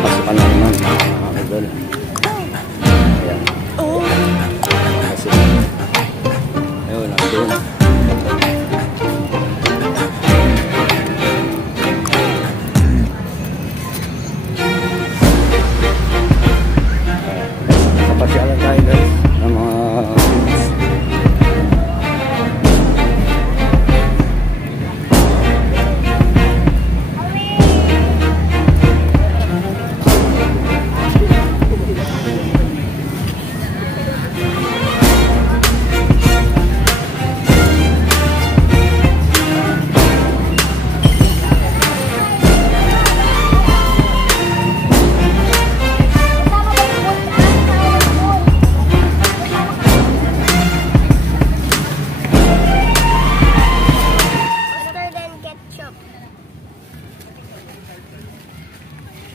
pasukan na naman mga idol. Ayan. Kasi, ayun, nandun. Napasyalan tayo guys ng mga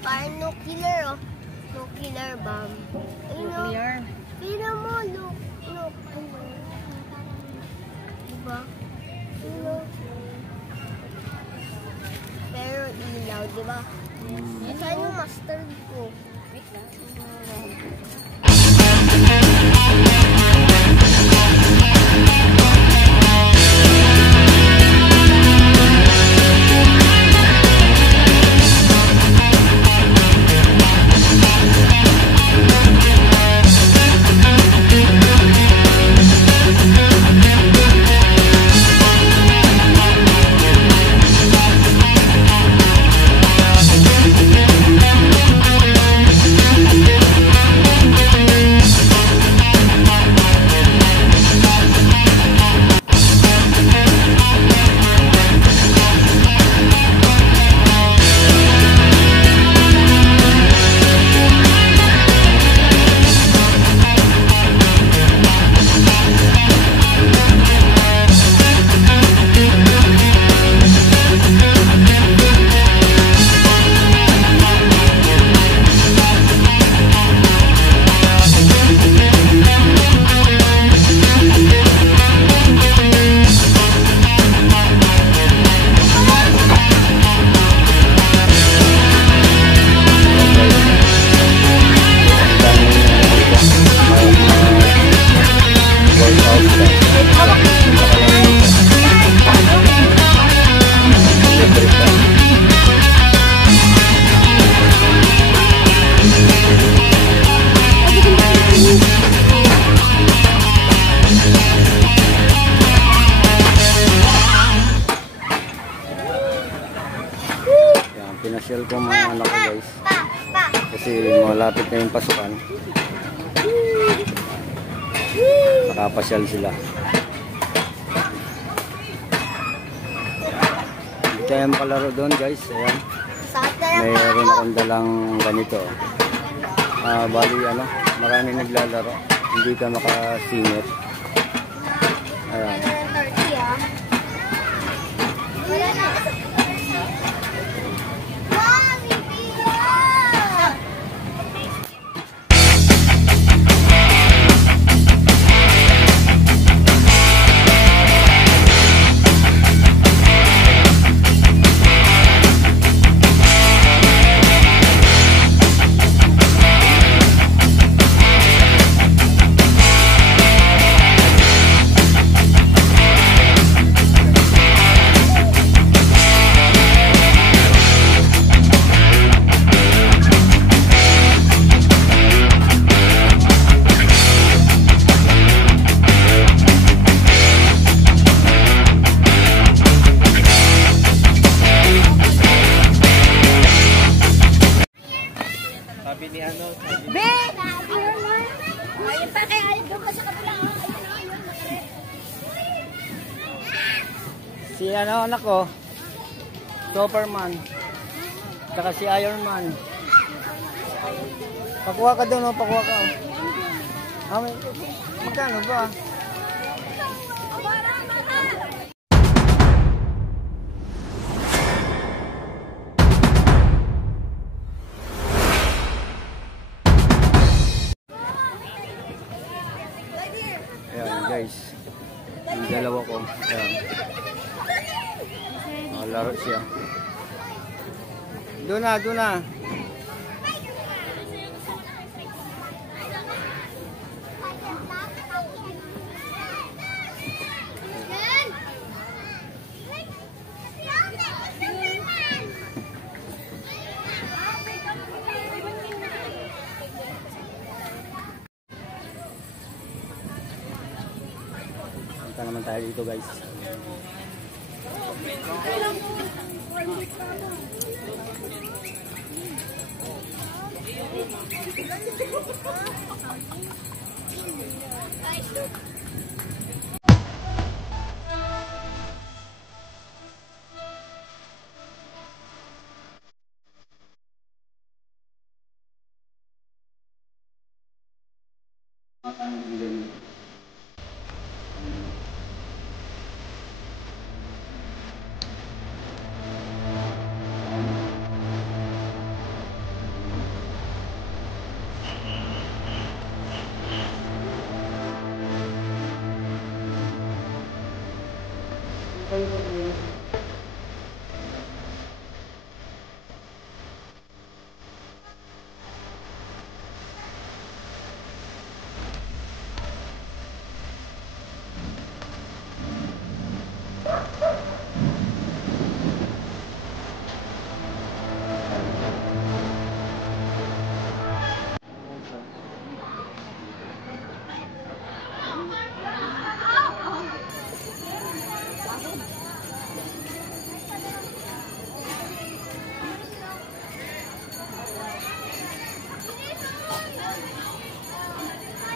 parang nuclear, oh. Nuclear bomb. Nuclear? Pila mo, nuclear. Diba? Pero ilaw, diba? Saan yung mustard ko? Wait lang. Pinasyal ko mga anak ko guys kasi malapit na yung pasukan, nakapasyal sila. Hindi tayo makalaro doon guys. Ayan, mayroon akong dalang ganito, bali ano, marami naglalaro, hindi ka makasingit. Ayan. Sabi ni ano? Be! Ayun pa kaya ayun doon pa sa kabila. Si ano anak ko, Superman, saka si Iron Man. Pakuha ka doon, pakuha ka. Magkano ba? Ayan guys, yung dalawa ko. Ayan. Laro siya. Doon na, doon na. naman tayo dito guys.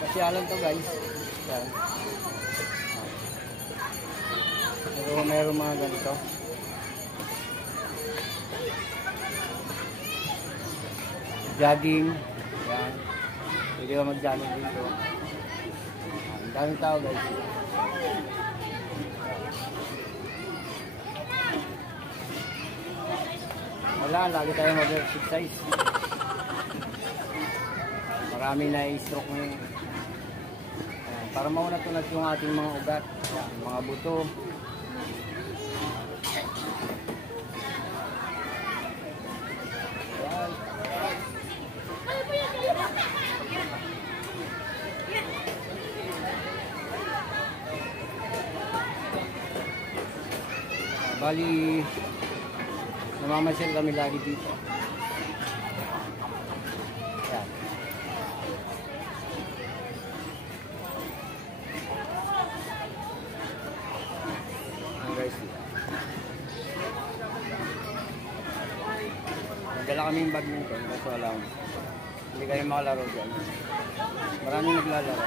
Pasyalan to guys. Yan. Pero meron mga ganito. Jogging. Yan. Pwede ka mag-jogging dito. Ang daming tao guys. Wala, lagi tayo mag-exercise. Marami na i-stroke ngayon. Para maunat-unat yung ating mga ugat, mga buto. Bali, namamasyal kami lagi dito. Yan. Guys, nagdala kami yung badminton kasi wala, hindi kayo makalaro dyan. Maraming naglalaro.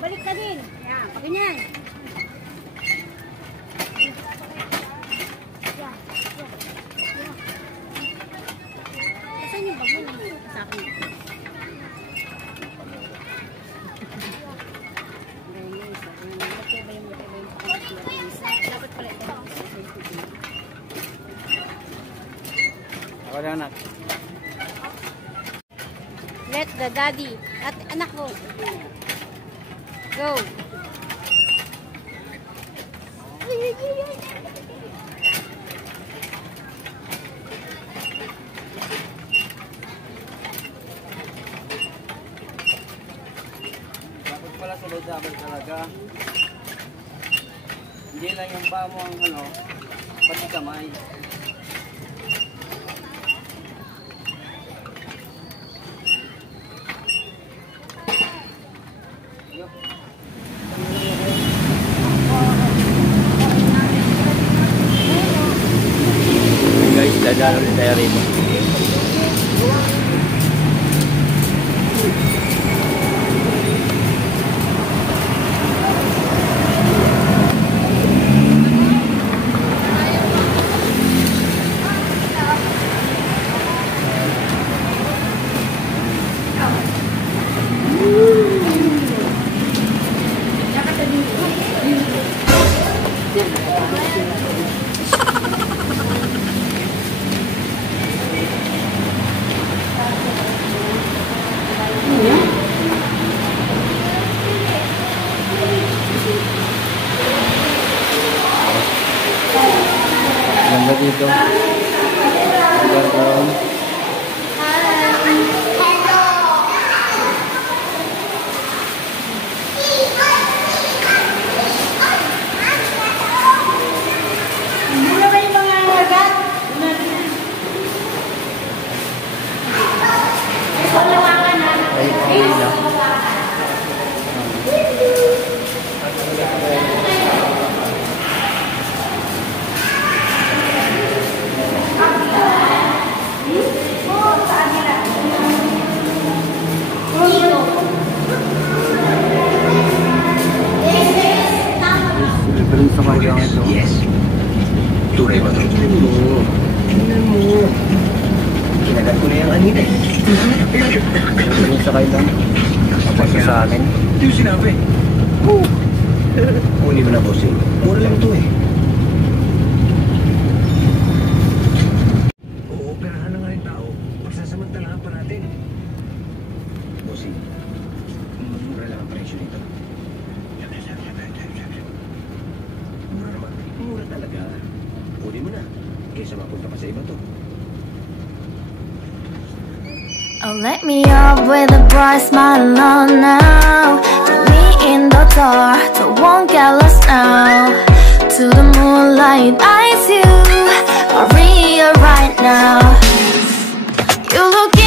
Balik ka din. Yan, paganyan. Saan yung bag mo? Sa akin. Dapat pala ito. Ako na anak. Let the daddy. At anak ko. Go. Dapat pala sulod-sabal talaga. Hindi lang yung paa mo ang ano, pati kamay. Guys, dadalo ulit tayo rito. Ganda dito. Mura ba yung mga lagat? dun sa kanyang ito. Yes. Tunay ba ito? Tingnan mo. Tingnan mo. Kinagat ko na yung anita eh. Dun sa kailang. Tapos sa amin. Ito yung sinabi. Kunin mo na, bossing. Mura lang ito eh. Ooperahan na nga rin tao. Pagsasamantalahan pa natin. Bossing, mura lang ang presyo nito. Mura naman. Mura talaga. Kunin mo na. Kaysa mapunta pa sa iba to. Oh, let me up with a bright smile on now. Put me in the dark, so won't get lost now. To the moonlight, eyes you, Maria right now. You look